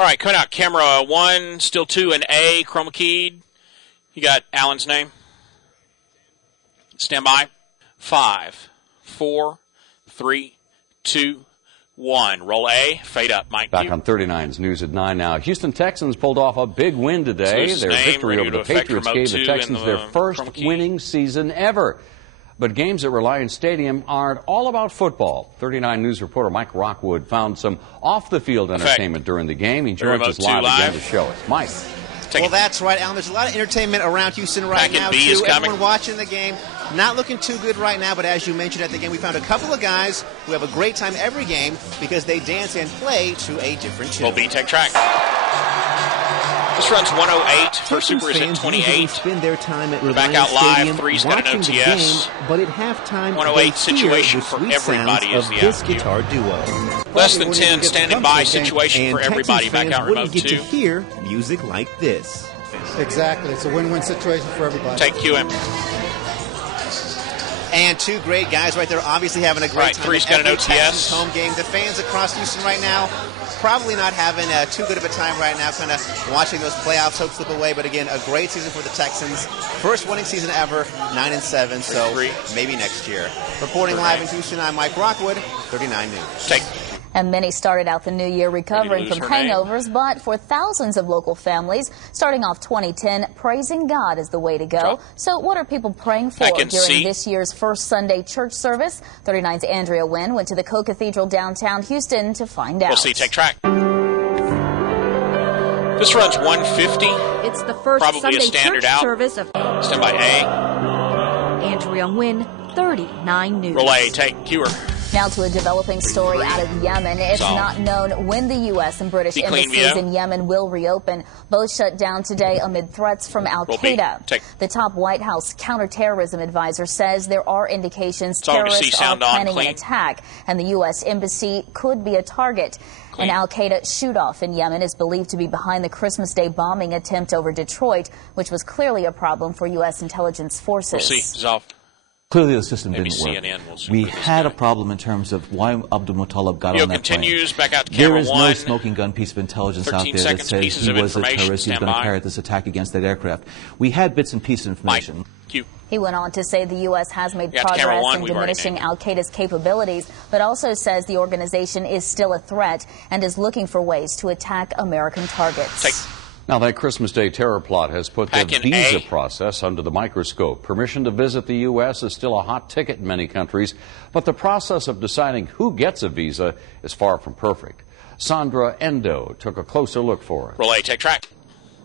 All right, coming out camera 1, still 2, and A, chroma keyed. You got Alan's name. Stand by. 5, 4, 3, 2, 1. Roll A. Fade up, Mike. Back on 39's News at 9 now. Houston Texans pulled off a big win today. Their victory over the Patriots gave the Texans their first winning season ever. But games at Reliance Stadium aren't all about football. 39 News reporter Mike Rockwood found some off-the-field entertainment during the game. He joins us live again to show us. Mike. Well, that's right, Alan. There's a lot of entertainment around Houston right now, too. Everyone watching the game, not looking too good right now, but as you mentioned at the game, we found a couple of guys who have a great time every game because they dance and play to a different tune. Will be take track. This runs 108. First Super is at 28. Spend their time at back out live. 3's got an OTS. Game, but at halftime, 108 situation for everybody is the this guitar duo. Less than 10 standing by situation for everybody. Back out remote 2. Get to hear music like this. Exactly. It's a win-win situation for everybody. Take QM. And two great guys right there, obviously having a great time. 3's got an OTS. Home game. The fans across Houston right now probably not having too good of a time right now, kind of watching those playoffs hope slip away. But again, a great season for the Texans. First winning season ever, 9-7, so maybe next year. Reporting live in Houston, I'm Mike Rockwood, 39 News. Take. And many started out the new year recovering from hangovers, but for thousands of local families, starting off 2010, praising God is the way to go. So what are people praying for during this year's first Sunday church service? 39's Andrea Wynn went to the Co-Cathedral downtown Houston to find out. We'll see. Take track. This runs 150. It's the first probably Sunday a standard church out. Service of Stand by A. Andrea Wynn, 39 News. Roll A. Take Cure. Now to a developing story out of Yemen. It's not known when the U.S. and British embassies in Yemen will reopen. Both shut down today amid threats from al-Qaeda. The top White House counterterrorism advisor says there are indications terrorists are planning an attack, and the U.S. embassy could be a target. An al-Qaeda shoot-off in Yemen is believed to be behind the Christmas Day bombing attempt over Detroit, which was clearly a problem for U.S. intelligence forces. We'll see. Dissolved. Clearly, the system didn't work. We had a problem in terms of why Abdul Muttalib got on that plane. Back out to camera there is no smoking gun piece of intelligence out there that says he was a terrorist, he was going to carry out this attack against that aircraft. We had bits and pieces of information. He went on to say the U.S. has made progress in diminishing al-Qaeda's capabilities, but also says the organization is still a threat and is looking for ways to attack American targets. Now, that Christmas Day terror plot has put the visa process under the microscope. Permission to visit the U.S. is still a hot ticket in many countries, but the process of deciding who gets a visa is far from perfect. Sandra Endo took a closer look for us. Roll A, take track.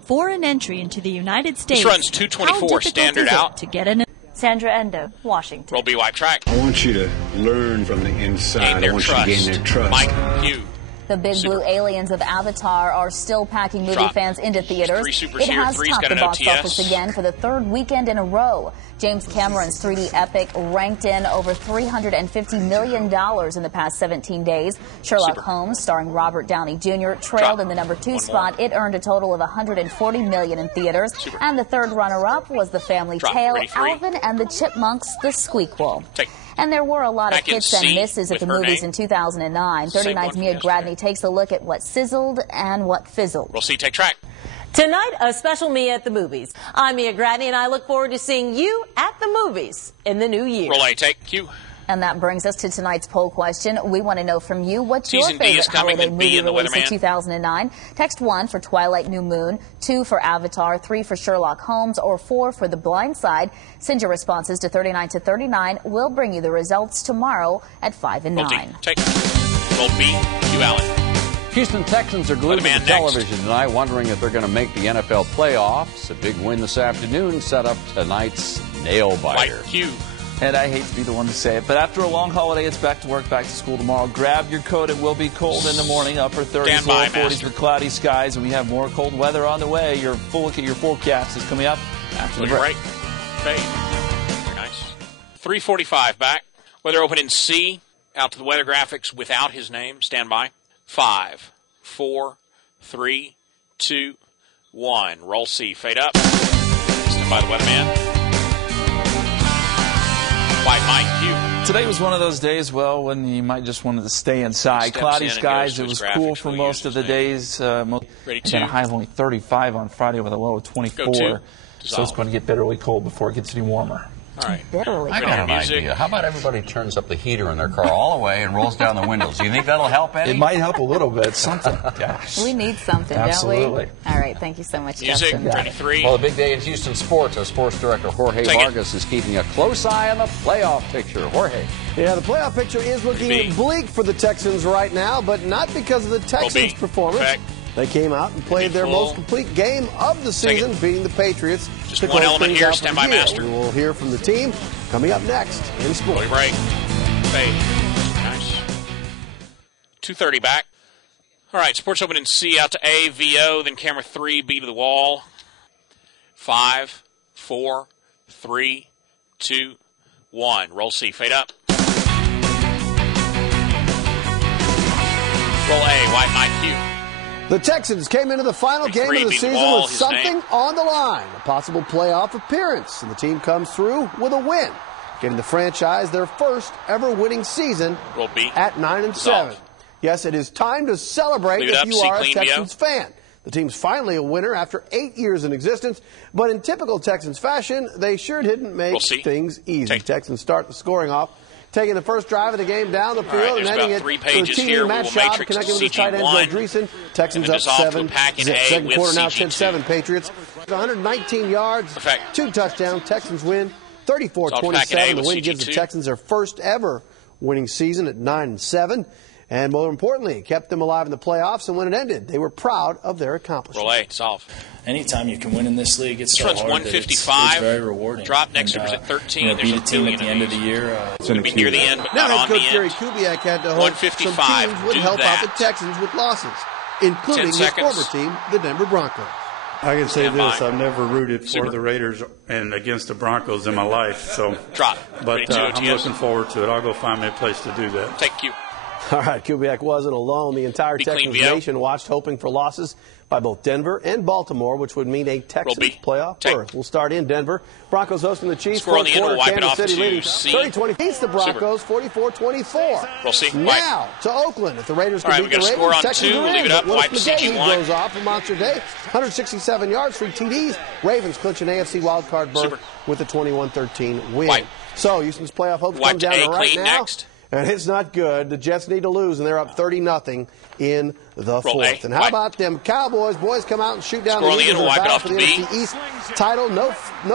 For an entry into the United States, this runs 224 standard out. To get an Sandra Endo, Washington. Roll B, wipe track. I want you to learn from the inside. I want you to gain their trust. Mike Hugh. The big blue aliens of Avatar are still packing movie fans into theaters. It has topped the box office again for the third weekend in a row. James Cameron's 3D epic ranked in over $350 million in the past 17 days. Sherlock Holmes, starring Robert Downey Jr., trailed in the number 2 spot. It earned a total of $140 million in theaters. And the third runner-up was the family tale, Alvin and the Chipmunks, The Squeakquel. And there were a lot of hits and misses at the movies in 2009. 39's Mia Gradney takes a look at what sizzled and what fizzled. We'll see. Take track. Tonight, a special Mia at the movies. I'm Mia Gradney, and I look forward to seeing you at the movies in the new year. Roll A, take Q. And that brings us to tonight's poll question. We want to know from you, what's your favorite holiday movie released in 2009? Text 1 for Twilight New Moon, 2 for Avatar, 3 for Sherlock Holmes, or 4 for The Blind Side. Send your responses to 39 to 39. We'll bring you the results tomorrow at 5 and 9. Take Roll B, Q Allen. Houston Texans are glued to the television tonight, wondering if they're going to make the NFL playoffs. A big win this afternoon set up tonight's nail-biter. Q. And I hate to be the one to say it, but after a long holiday, it's back to work, back to school tomorrow. Grab your coat. It will be cold in the morning, upper 30s, lower 40s with cloudy skies, and we have more cold weather on the way. Your full look at your forecast is coming up after the break. Right. Okay. Very nice. 3:45 back. Weather open in C. Out to the weather graphics without his name. Stand by. 5, 4, 3, 2, 1. Roll C. Fade up. Stand by the weatherman. White Mike Q. Today was one of those days, well, when you might just wanted to stay inside. Cloudy skies. It was cool for most of the days. And a high of only 35 on Friday with a low of 24. So it's going to get bitterly cold before it gets any warmer. All right. I got an idea. How about everybody turns up the heater in their car all the way and rolls down the windows? Do you think that'll help, Eddie? It might help a little bit. Something. Gosh. We need something, Absolutely. don't we? All right. Thank you so much, Music, Justin. ready 3. Well, the big day in Houston sports. Our sports director, Jorge Vargas, is keeping a close eye on the playoff picture. Jorge. Yeah, the playoff picture is looking bleak for the Texans right now, but not because of the Texans' performance. They came out and played their most complete game of the season, beating the Patriots. Just one element here, stand by master. We will hear from the team coming up next in sports. Right. Nice. 2:30 back. All right, sports open in C, out to A, VO, then camera 3, B to the wall. 5, 4, 3, 2, 1. Roll C, fade up. Roll A, white Mike Q. The Texans came into the final game of the season with something on the line, a possible playoff appearance, and the team comes through with a win, giving the franchise their first ever winning season at 9-7. Yes, it is time to celebrate if you are a Texans fan. The team's finally a winner after 8 years in existence, but in typical Texans fashion, they sure didn't make things easy. Texans start the scoring off, taking the first drive of the game down the field and ending it with TV Matt Schaub connecting with his tight end Joe Dreesen. Texans up 7-zip. Second quarter now 10-7 Patriots. 119 yards, 2 touchdowns. Texans win 34-27. The win gives the Texans their first ever winning season at 9-7. And more importantly, it kept them alive in the playoffs, and when it ended, they were proud of their accomplishment. Roll A, solve. Anytime you can win in this league, it's so hard. 155. It's very rewarding. Drop next year at 13. Beat a team at the end of the year. It's going to be near the end, but now not on the Coach end. Gary Kubiak had to hope some teams would help out the Texans with losses, including his former team, the Denver Broncos. I can say this: I've never rooted for the Raiders and against the Broncos in my life. So, but I'm looking forward to it. I'll go find me a place to do that. Thank you. All right, Kubiak wasn't alone. The entire Texans nation watched, hoping for losses by both Denver and Baltimore, which would mean a Texans playoff berth. We'll start in Denver. Broncos hosting the Chiefs. Score on the end, we'll wipe it off City leading to C. 30-20 beats the Broncos 44-24. We'll see. Now to Oakland. If the Raiders can beat the Raiders, score on Texans 2. Leave it up. Wipe CG1. goes off a monster day. 167 yards, 3 TDs. Ravens clinch an AFC wildcard berth with a 21-13 win. So Houston's playoff hopes come down to right now. Next. And it's not good. The Jets need to lose, and they're up 30-0 in the fourth. And how about them Cowboys? Boys come out and shoot down the Eagles in the battle for the NFC East title. No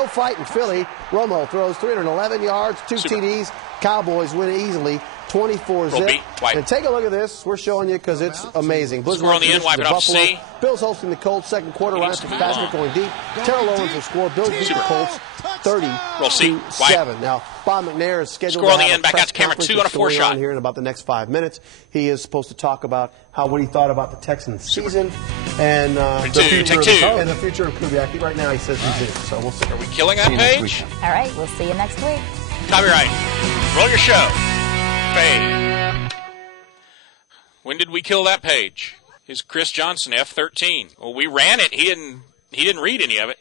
fight in Philly. Romo throws 311 yards, 2 TDs. Cowboys win easily, 24-zip. And take a look at this. We're showing you because it's amazing. Score on the end, wipe it off C. Bills hosting the Colts, second quarter. Ryan Fitzpatrick going deep. Terrell Owens will score. Bills beat the Colts 30-7. Now, Bob McNair is scheduled to have a press conference on a 4-shot here in about the next 5 minutes. He is supposed to talk about what he thought about the Texans season and the future of Kubiak. Right now, he says he's in. So we'll see. Are we killing that page? All right, we'll see you next week. Copyright. Roll your show. Fade. When did we kill that page? Is Chris Johnson F13? Well, we ran it. He didn't read any of it.